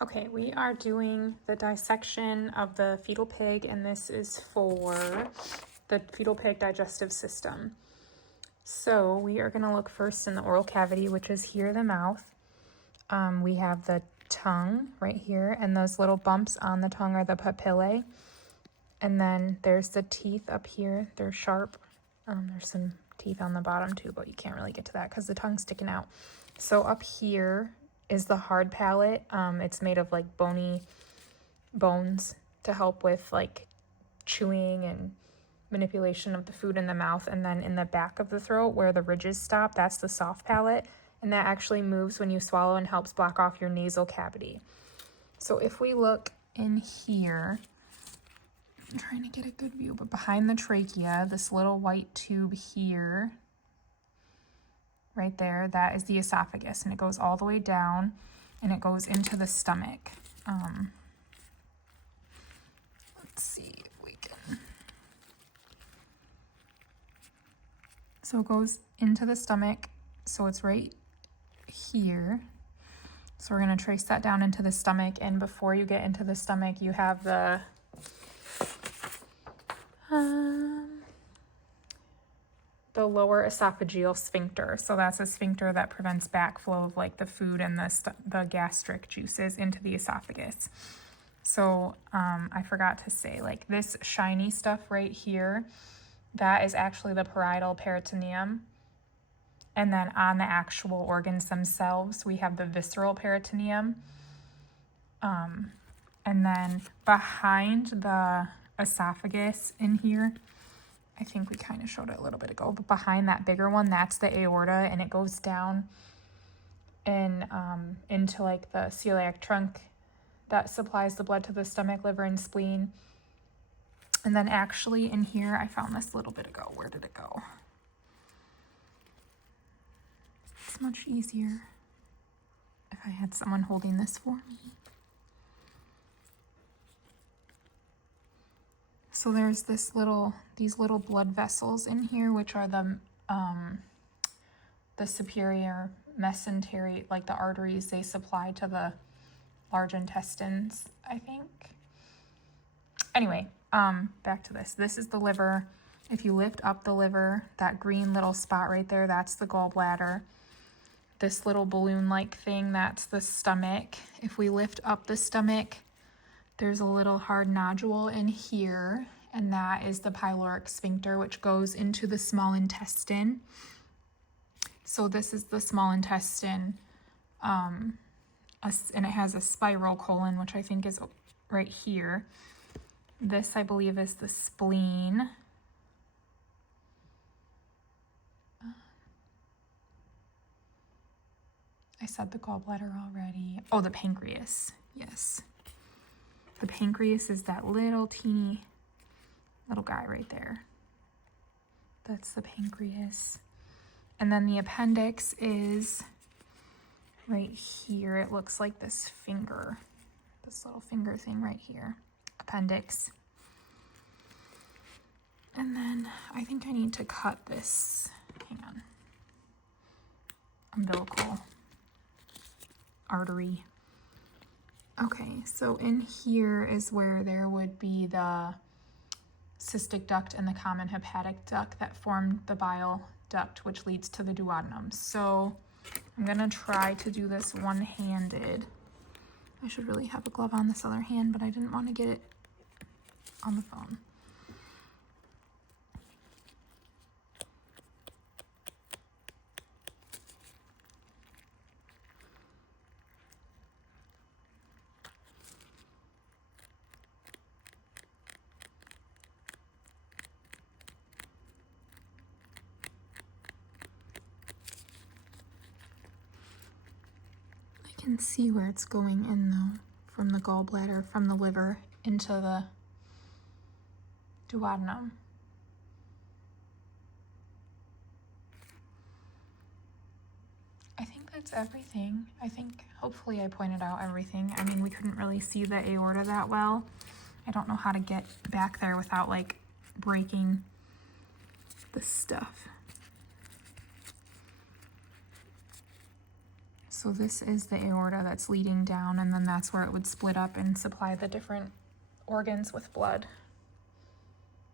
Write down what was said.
Okay, we are doing the dissection of the fetal pig, and this is for the fetal pig digestive system. So we are going to look first in the oral cavity, which is here, the mouth. We have the tongue right here, and those little bumps on the tongue are the papillae. And then there's the teeth up here. They're sharp. There's some teeth on the bottom too, but you can't really get to that because the tongue's sticking out. So up here is the hard palate. It's made of like bony bones to help with like chewing and manipulation of the food in the mouth. And then in the back of the throat where the ridges stop, that's the soft palate. And that actually moves when you swallow and helps block off your nasal cavity. So if we look in here, I'm trying to get a good view, but behind the trachea, this little white tube here, right there, that is the esophagus, and it goes all the way down and it goes into the stomach. Let's see if we can. So it goes into the stomach, so it's right here. So we're going to trace that down into the stomach, and before you get into the stomach, you have the lower esophageal sphincter. So that's a sphincter that prevents backflow of like the food and the gastric juices into the esophagus. So I forgot to say, like this shiny stuff right here, that is actually the parietal peritoneum. And then on the actual organs themselves, we have the visceral peritoneum. And then behind the esophagus in here, I think we kind of showed it a little bit ago, but behind that bigger one, that's the aorta, and it goes down and into like the celiac trunk that supplies the blood to the stomach, liver, and spleen. And then actually in here, I found this a little bit ago. Where did it go? It's much easier if I had someone holding this for me. So there's these little blood vessels in here, which are the superior mesentery, like the arteries they supply to the large intestines, I think. Anyway, back to this. This is the liver. If you lift up the liver, that green little spot right there, that's the gallbladder. This little balloon-like thing, that's the stomach. If we lift up the stomach, there's a little hard nodule in here, and that is the pyloric sphincter, which goes into the small intestine. So this is the small intestine, and it has a spiral colon, which I think is right here. This, I believe, is the spleen. I said the gallbladder already. Oh, the pancreas, yes. The pancreas is that little teeny little guy right there. That's the pancreas. And then the appendix is right here. It looks like this finger, this little finger thing right here. Appendix. And then I think I need to cut this, hang on, umbilical artery. Okay, so in here is where there would be the cystic duct and the common hepatic duct that form the bile duct, which leads to the duodenum. So I'm gonna try to do this one-handed. I should really have a glove on this other hand, but I didn't want to get it on the phone. Can see where it's going in though, from the gallbladder, from the liver into the duodenum. I think that's everything. I think hopefully I pointed out everything. I mean, we couldn't really see the aorta that well. I don't know how to get back there without like breaking the stuff. So this is the aorta that's leading down, and then that's where it would split up and supply the different organs with blood.